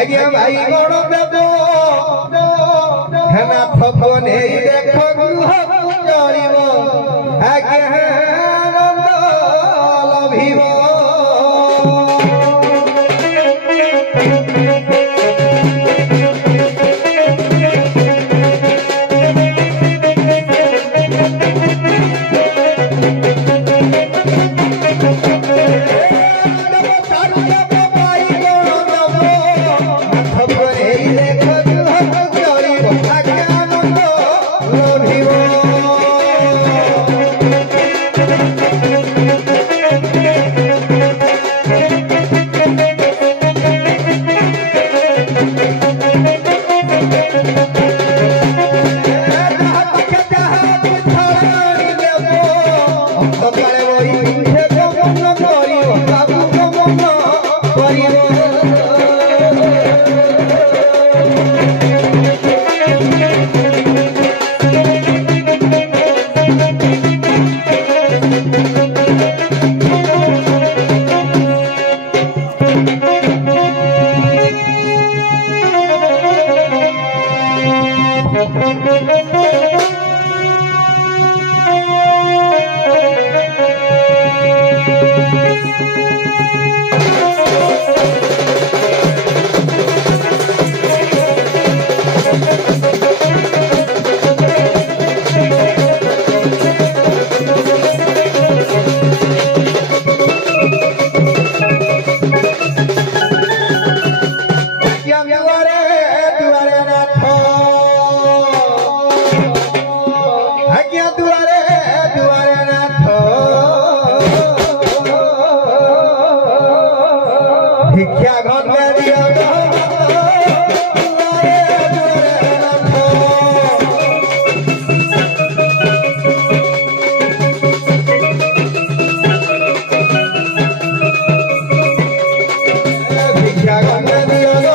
आज्ञा भाई कौन देव हेना थको नहीं देखो गृह चलिब आज्ञा आनंद लभिब भिक्षा घर में दिया भिक्षा घर में दिया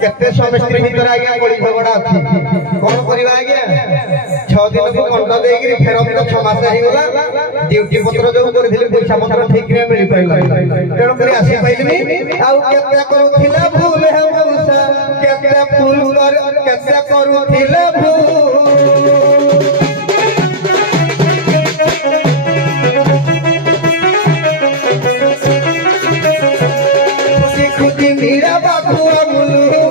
केते समस्ती भीतर आज्ञा गोली झगड़ा अच्छी कौन करवा आज्ञा 6 दिन को कंट देगी फेरत तो 6 मास हो गला ड्यूटी पत्र जो करथिले पैसा पत्र ठीक रे मिल पाइला तेणु करी आसी पाइलिनी आउ केते करूथिले भूल हे मौसा केते फूल कर केते करूथिले भूल खुदी मीरा बाबू मुलु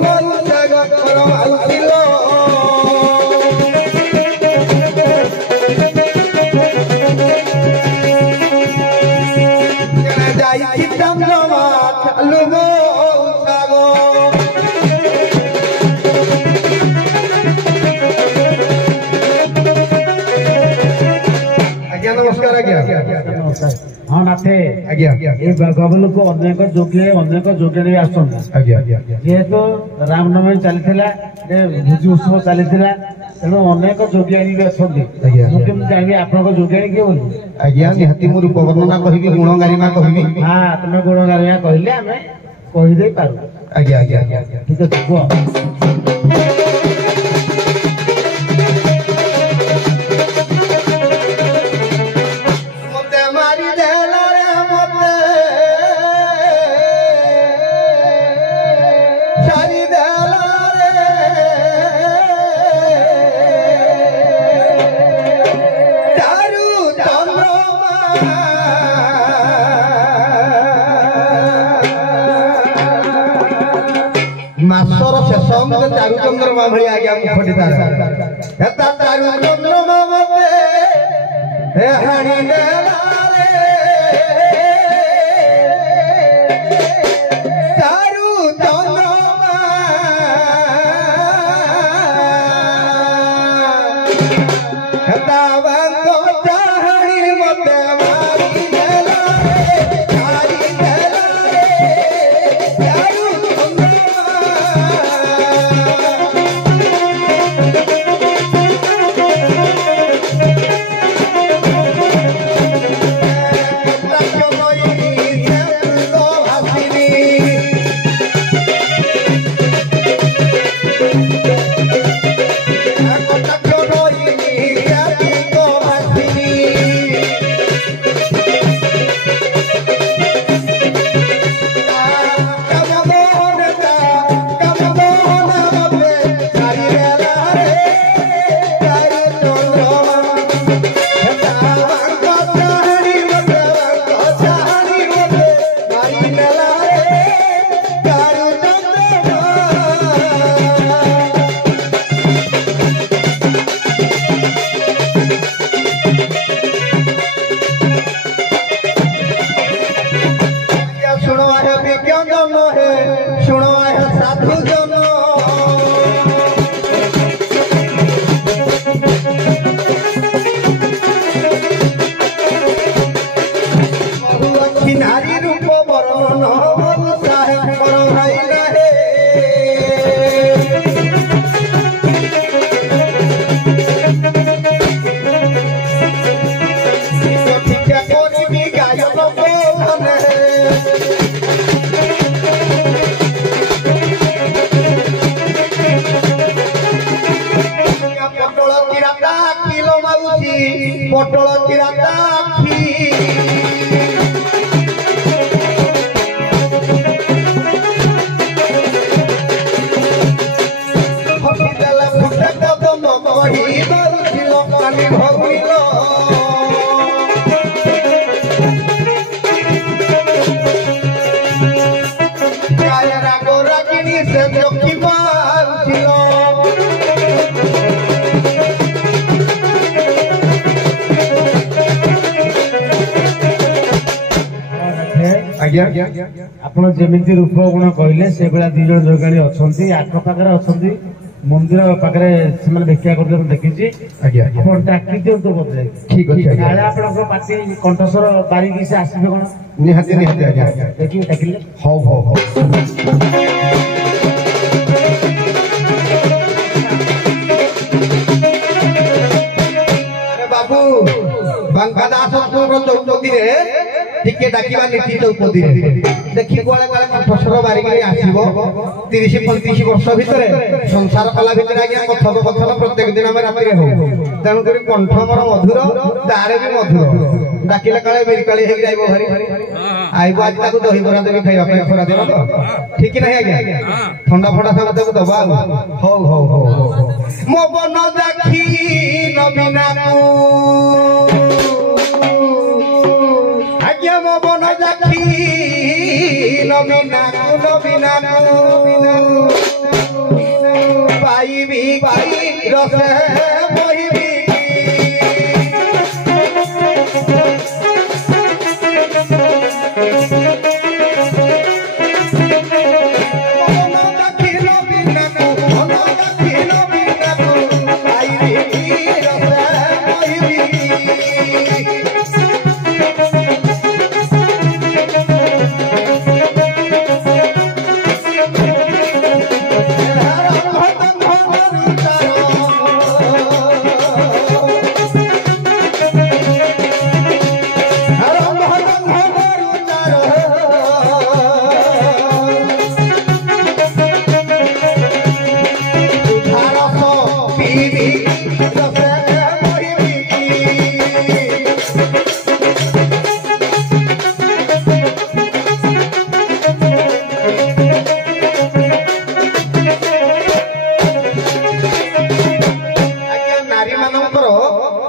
हाँ नाथे गबल को अनेक जोगे जेहेतु रामनवमी चली भोजी उत्सव चली तेणु अनेक जोगियाणी भी अच्छा जानवी आप जोगियाणी किए बोली आज्ञा निहाती मु रूप वर्णना कहि गुण गारिमा कहि हाँ तुम गुण गारिमा कहले आम कहीदे पार आज्ञा आज्ञा आज्ञा ठीक है कह मासर शेष चारु चंद्रमा भाई आज्ञा मुखटी तार चारु चंद्रमा मते हे हाणी देला रे चारु चंद्रमा हेता बंगो चाहणी मते मारी देला रे मारी देला रे चारु नारी रूप बरन साहेब कर भाई रहे ठीक करी गायक पटल चिराता किलो माउसी पटल चिराता आप जमी रूप गुण कहले से भाया दी जन जोगाणी अच्छा आखपाखे अच्छा मंदिर पाखे से देखा करते देखी डाकी दिंतु बोधे ठीक अच्छे आप पार्टी कंठस्वर बारिकी से आसवे कौन निहाती निहाती देखिए डाकिले हौ हौ हौ ଚୌପଦୀରେ ଟିକେ ଡାକିବା ନୀତି ଚୌପଦୀରେ ଦେଖି କୁଆଡେ କୁଆଡେ କଣ୍ଠସ୍ୱର ବାରିକି ଆସିବ 30-35 ବର୍ଷ ଭିତରେ ସଂସାର କଲା ଭିତରେ ଆଜ୍ଞା କଥୋପକଥନ ପ୍ରତ୍ୟେକ ଦିନ ଆମେ ରାତିରେ ହଉ ତେଣୁକରି କଣ୍ଠ ମୋର ମଧୁର ତାରେ ବି ମଧୁର ଡାକିଲେ କାଳେ ବିରିକାଳି ହେଇକି ଯାଇବ ଭାରି ଆଇବ ଆଜି ତାକୁ ଦହିବରା ଦେବି ଖାଇବା ପାଇଁ ଖରା ଦିନ ତ ଠିକ ନାହିଁ ଆଜ୍ଞା ଥଣ୍ଡା ଫଣ୍ଡା ସବୁ ତାକୁ ଦବା ହଉ ହଉ ହଉ ମୋ ବନ ଦେଖି ନବୀନାକୁ ଆଜ୍ଞା ମୋ ବନ ଦେଖି ନବୀନାକୁ ପାଇବି ରସେ ବହିବି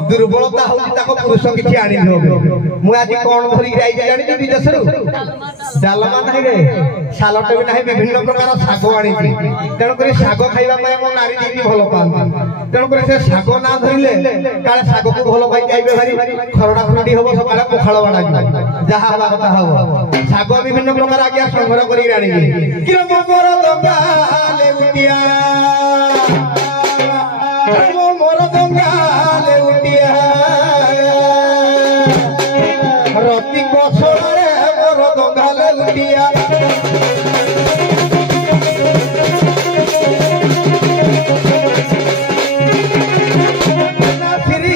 दुर्बलता हूँ पुरुष किसी आनी मुझे कौन धरिक जानी विदेशरू डालमा ना रे सालटे भी ना विभिन्न प्रकार शाग आनी तेणुक शाग खाइबा मो नारी दीदी भल पाती तेणुक से शाग ना धरले काले शाग को भल पाई आइबे भारी खरड़ा खुंडी हम सकाଳେ पखाଳ बाड़ा जहाँ हवा कथा हम शाग विभिन्न प्रकार आज्ञा संग्रह कर मोर दंगाले उठिया रति कसरे मोर दंगाले उठिया श्री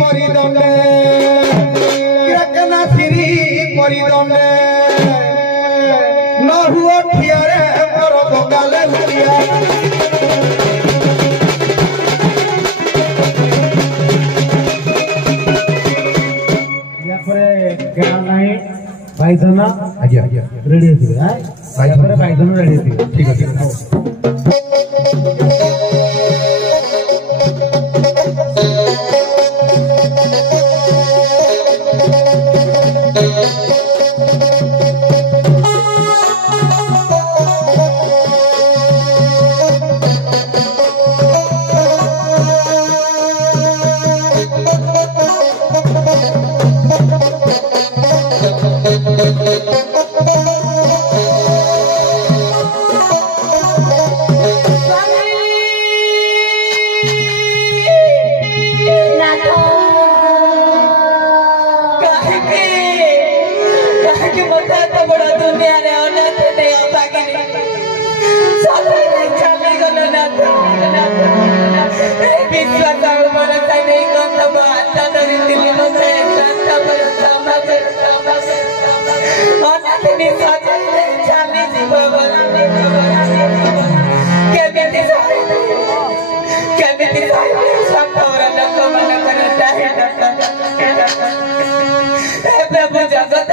परिदंडे श्री परिदंडे न हुआ ठिया रे मोर दंगाले उठिया भाईधन आज्ञा रेडी थी भाईधन रेडी थी ठीक है प्रभु जगत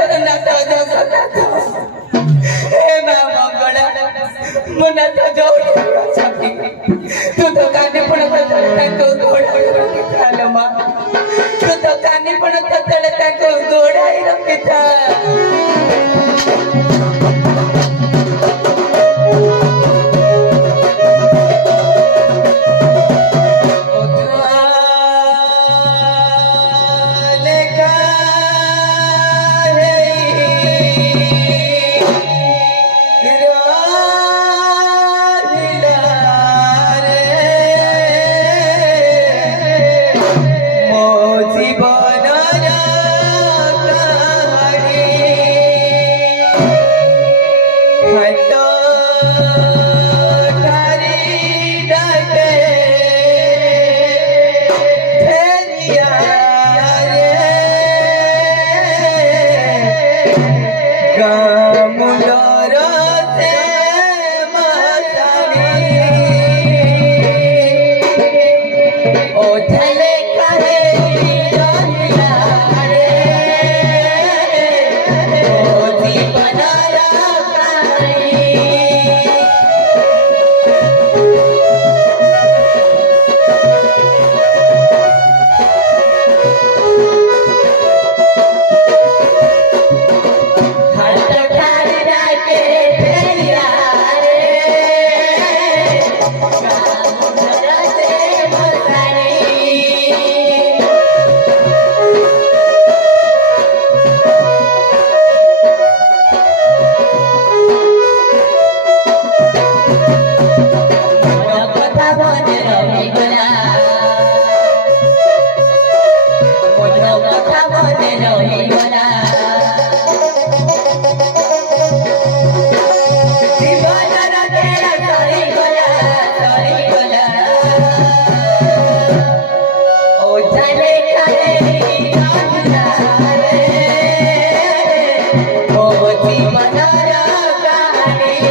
मुना तो जो तू तो काने पण तको घोड़ाई रखिथा मां तू तो काने पण तको घोड़ाई रखिथा জীবন ମନେ ରହିଗଲା ମନ କଥା ମନେ ରହିଗଲା ଜୀବନର ଖେଳ ସରିଗଲା ସରିଗଲା ଓ ଚାଲେ ଚାଲେ ମୋ ଜୀବନର କାହାଣୀ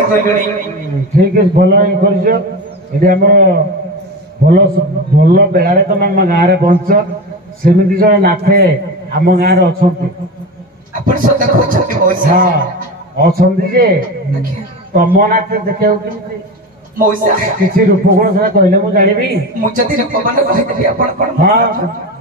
ठीक है भल ये भल भल बेड़े तुम आम गाँव पहुंच सेमती जड़े नाथे आम गाँव हाँ अच्छा जे तुम नाथे देखा किसी रूपगुण से कहले मुझे जानी हाँ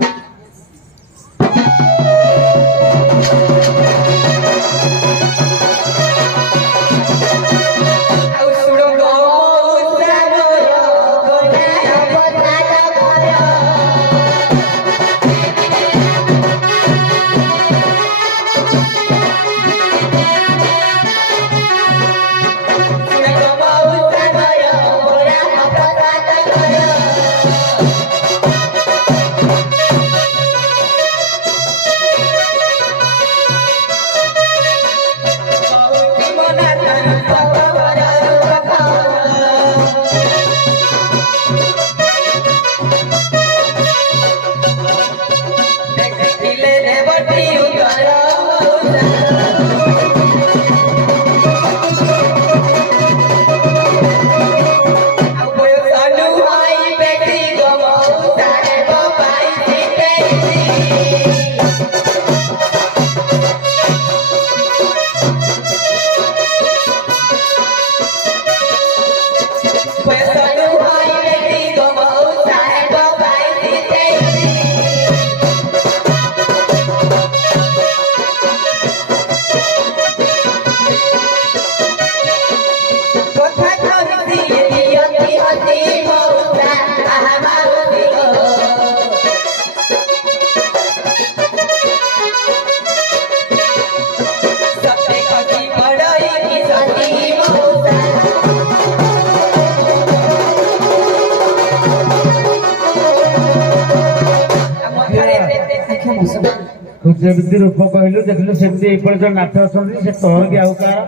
जमी रूप कहलु देखलु सेमती जो नाथ अच्छा से तोहर कि आउ कार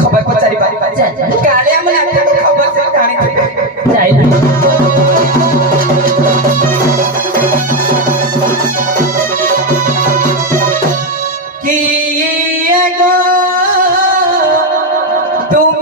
खबर पचारि तुम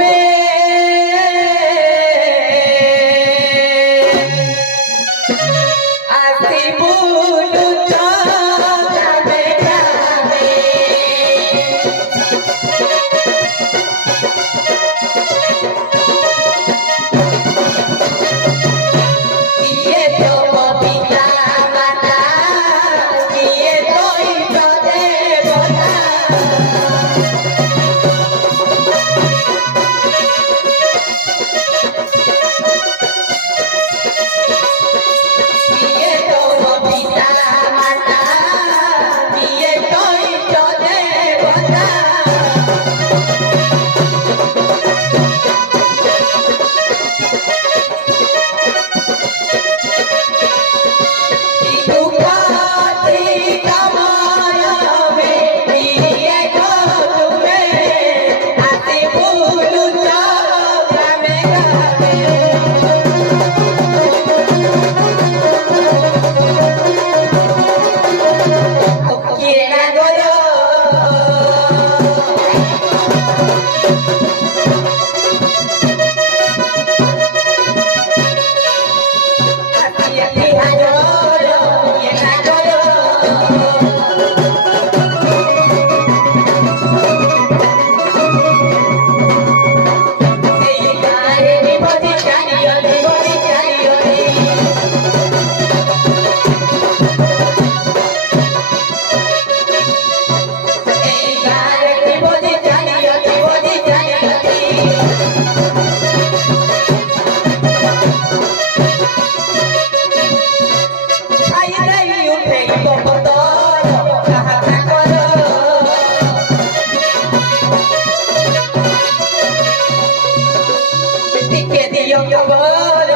ଖବର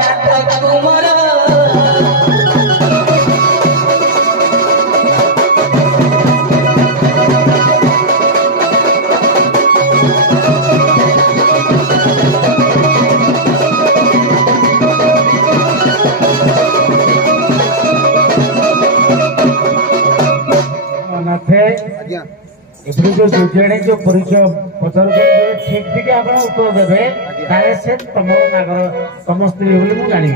ନାଥ କୁମାର एपरी जो जोगियाणी जो परिचय पचार ठीक ठीक आप उत्तर देवे काले से तुम नागर तुम स्त्री बोली मुझे जानी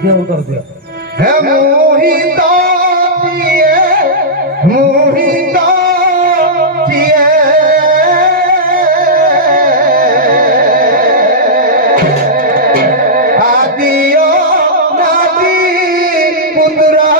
दियो उत्तर दियो हे मोहित जिए मोहित जिए आदियो नादी पुत्रा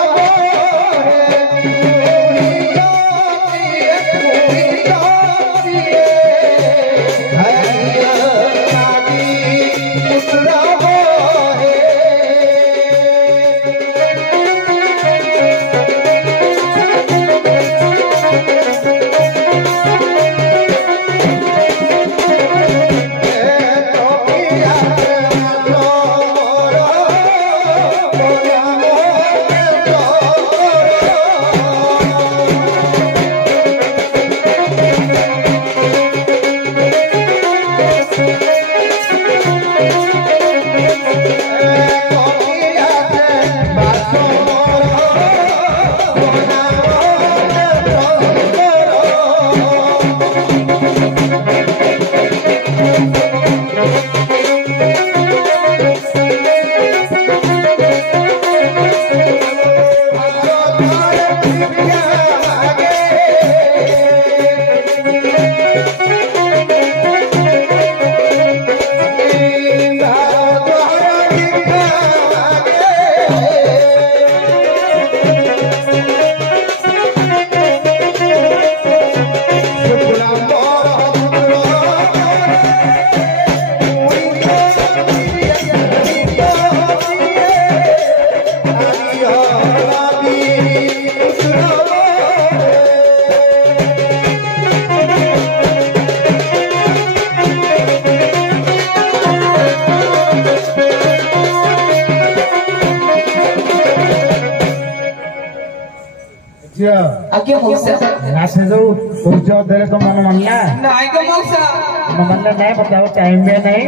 आगे मौसा नाथ जो परिचय देले तो मन मानला नहीं को मौसा मन मानले नहीं बताओ टाइम भी नहीं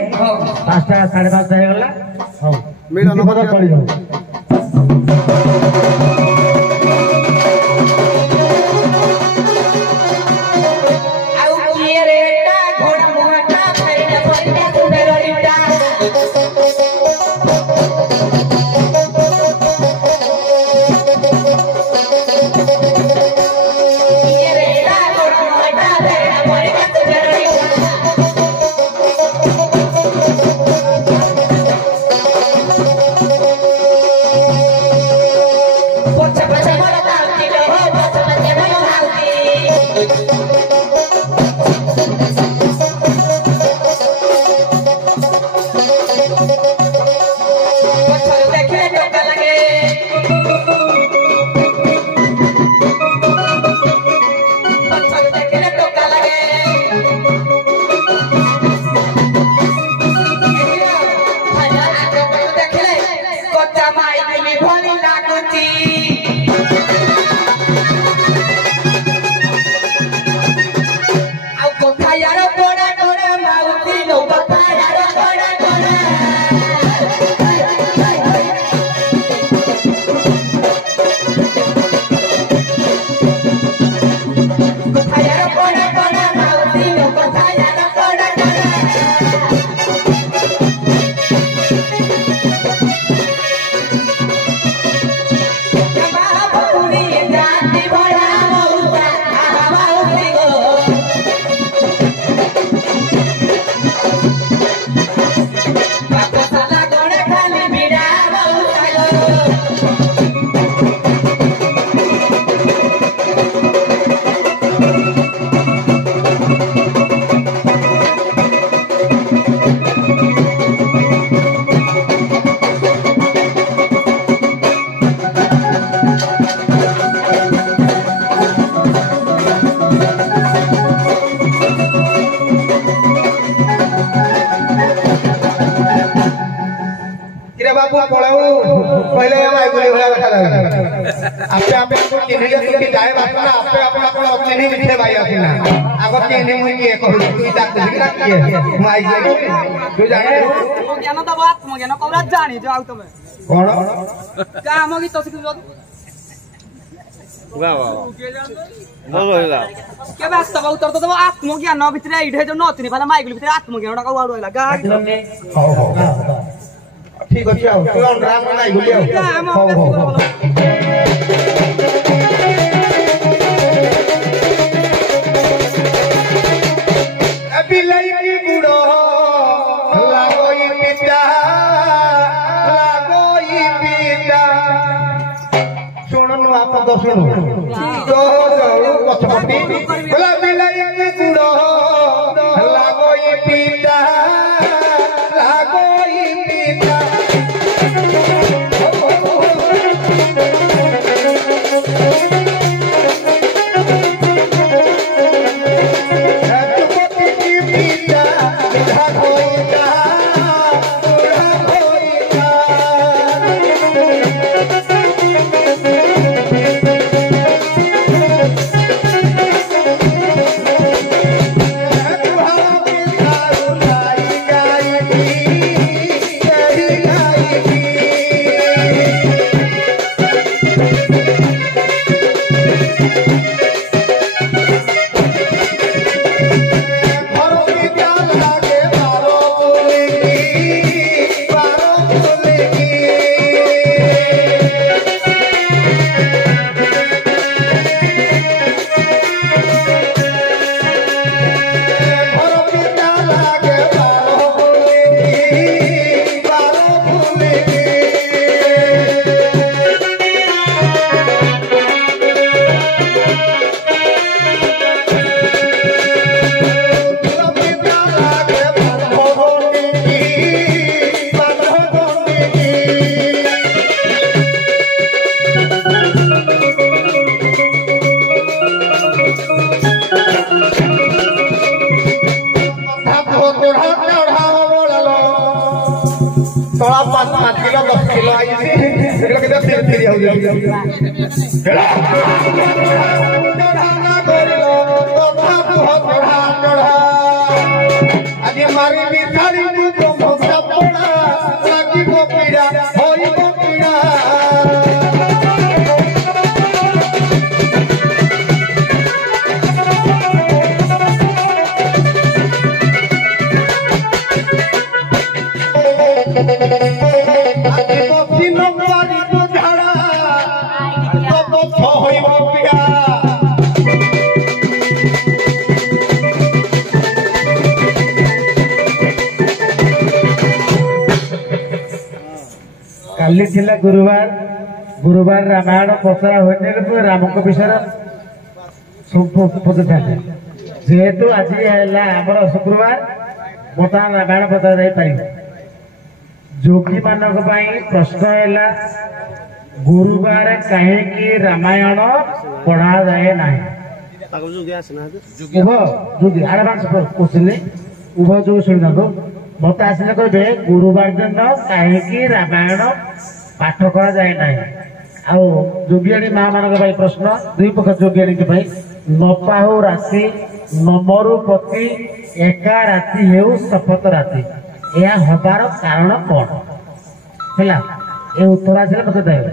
5टा 5:30 हो गला हां मेरा नंबर पड़ी जाओ बाबू पड़ाऊ पहले माइगुली भला देखा आपे आपे को चिन्हले तुकी जाए बात ना आपे अपना अपन चिन्ह मिठे भाई आसिना आगो चिन्ह मुई के कहू तू डाक दे ना के माइगुली तू जाने ज्ञान त बात म ज्ञान कबरा जानी जाऊ तमे कोन काम की तो सिखु वाह वाह बोला के बात तब उत्तर तो आत्मज्ञान भितर इढे जो नतिनी भाला माइगुली भितर आत्मज्ञान का वाडो होला गा हो ठीक अछि आ तू अंडरा में माइगुली हो बिलाई की गुड़ो लागोई पिता सुननु आप तो सुनो तो पछपटी बोला बिलाई की गुड़ो लागोई पिता तोड़ा 5 किलो 10 किलो आई थी कितना फिर हो गया आज हमारी बिचारी को भोसा पड़ा लागी को पीड़ा होई को पीड़ा काली थिला गुरुवार रामायण पचरा होने राम को विषय पचार जेहेतु आज आमर शुक्रवार बर्तमान रामायण पचरा जापर जोगी मानक प्रश्न है गुरुवार कहीं रामायण पढ़ा जाए ना जोगी आडभांस क्वेश्चन उभय जो शुणु मत आसिले कहे गुरुवार दिन कहीं रामायण पाठ करा जाए ना जोगियाणी माँ मान प्रश्न दुई पक्ष जोगियाणी न पाहु राशि नमरु पति एका राति हेउ शपथ राति यह हबार कारण कौन है उत्तर आसिले मत देवे।